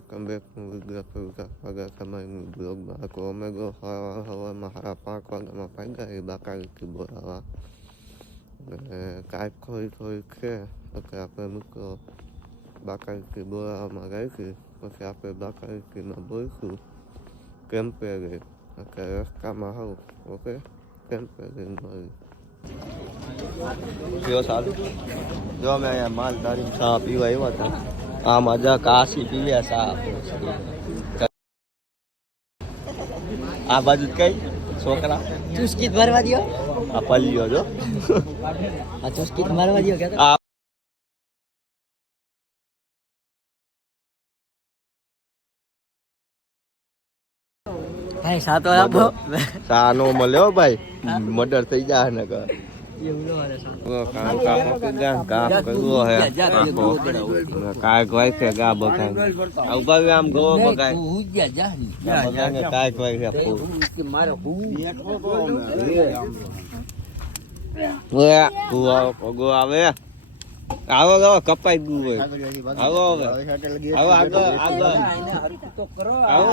Welcome back હું વિદ્યાપુર વાગ્યા તમારી બ્લોગમાં તો અમે ગો હવા હવામાં સાડા પાંચ વાગ્યામાં પાગ્યા એ બાકાળીથી બોલાવા અને કાંઈક થોડી થોડી છે એટલે આપણે મિત્રો બાકાળીથી બોલાવામાં રાખી પછી આપણે બાકાળીથીમાં બોલશું કેમ્પે ગઈ એટલે રસ્તામાં હોવ ઓકે કેમ્પે ગઈ મળી પીવો સારું જો અમે અહીંયા માલધારી ચા પીવા આવ્યા હતા આ મજા કાશી પીવ્યા ચા આ બાજુ કઈ? છોકરા? ચુસ્કીત ભરવા દો આ પલ્લીઓ જો. આ ચુસ્કીત મારવા દો કે આ ભાઈ સાતો આપો. સાનો મળ્યો ભાઈ. મર્ડર થઈ જાય ને આવું આવો, આવે કપાઈ ગયું હોય આવો હવે આવો આગળ આગળ આવો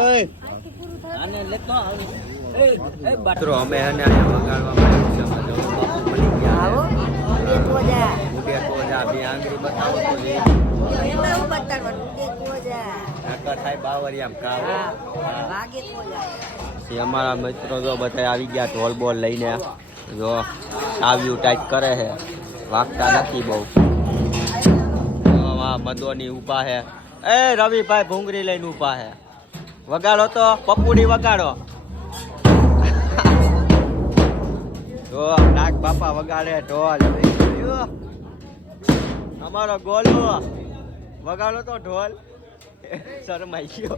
મિત્રો અમે એને વગાડવા તો જા બે આંગળી બતાવો નકર થાય બાવરિયામ કાવ હા. પછી અમારા મિત્રો જો બધા આવી ગયા ઢોલ બોલ લઈને. જો આવ્યું ટાઈટ કરે છે. વાગતા નથી બહુ. આ મદોની ઊભા એ રવિભાઈ ભૂંગળી લઈને ઊભા હે વગાડો તો પપ્પુડી વગાડો. નાગ બાપા વગાડે ઢોલ અમારો ગોલો. વગાડો તો ઢોલ. શરમાઈ ગયો.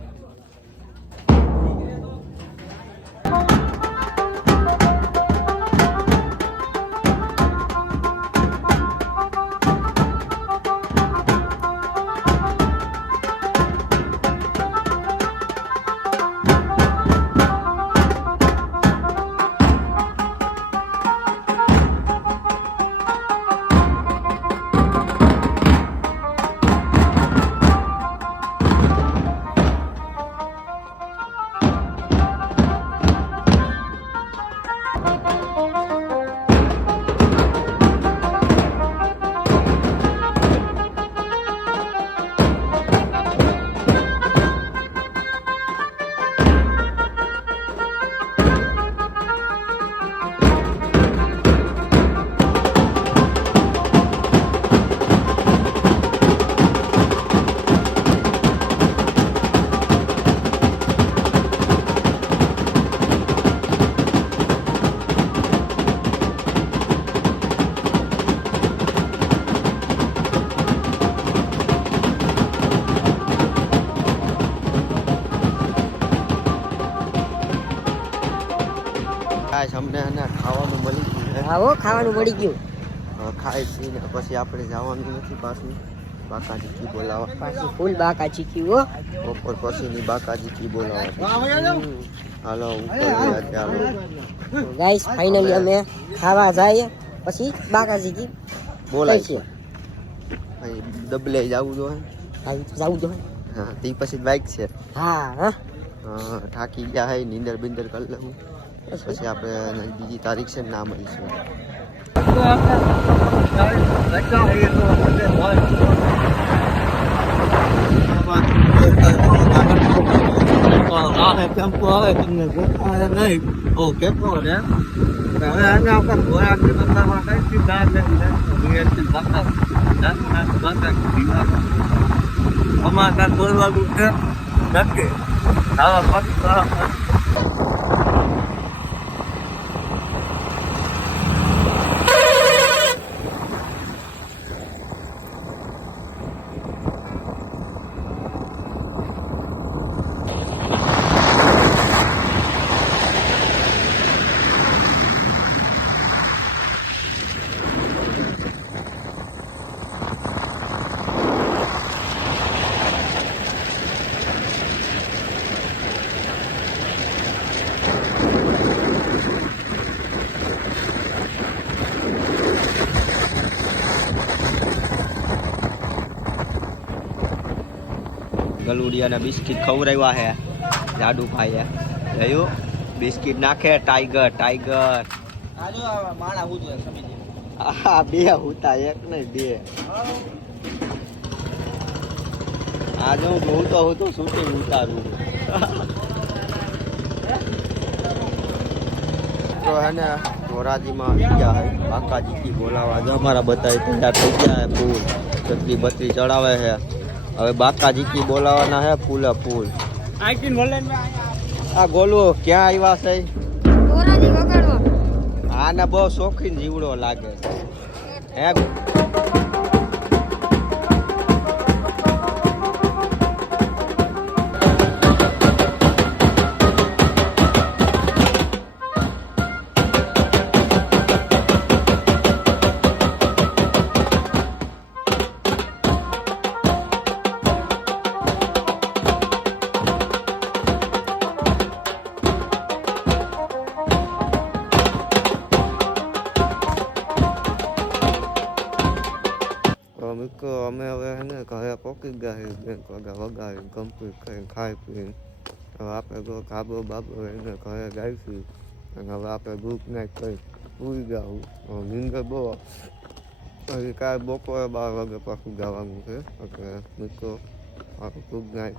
ગાઈસ અમને અને ખાવાનું મળી ગયું. હા હો ખાવાનું મળી ગયું. હવે ખાઈ પીને પછી આપણે જવાનું નથી પાછું. બાકાજી કી બોલાવા પાછી ફૂલ બાકા ચીકી હો. બપોર પછીની બાકાજી કી બોલાવા હાલો ચાલો ગાઈસ ફાઇનલી અમે ખાવા જઈએ. પછી બાકા ચીકી બોલાય છે. ભાઈ ડબલે જવું જોઈએ. જવું જો હા તે પછી બાઈક છે. હા હા. હા, થાકી ગયા હે નીંદર બિંદર કરી લઉં. પછી આપણે બીજી તારીખ છે ને ના મળીશું સમાચાર બોલવાનું છે નક્કી ગલુડિયાના બિસ્કિટ ખવડાવ્યા છે જાડુ ભાઈએ જોયું. બિસ્કિટ નાખે. Tiger tiger. બે હુતા એક નહીં બે. આજે હું જોતો તો હું તો શૂટિંગ ઉતારું. તો હે ને ધોરાજીમાં આવી ગયા હે. કાકાજી બોલાવા. જો અમારા બધા તૈયાર થઈ ગયા હે ફૂલ. ચકરી બત્રી ચડાવે છે હવે બાકાજી કી બોલાવાના હે ફૂલે ફૂલ. આ ગોલુ ક્યાં આવ્યા છે? વગાડવા. આને બહુ શોખીન જીવડો લાગે છે. હે મિત્રો અમે હવે હે ઘરે પોકી ગયા છીએ, બેંક વાગા વગાડીને કમ્પ્લીટ કરીને પીને. હવે આપણે તો કાબો બાબો એને ઘરે ગાઈશું અને હવે આપણે ગ્રુપ નાઇટ કરી પૂરી ગાવું હવે નિંદર બહુ હજી કાલે બપોરે બાર વાગે પાછું ગાવાનું છે. એટલે મિત્રો આપણે ગુડ નાઇટ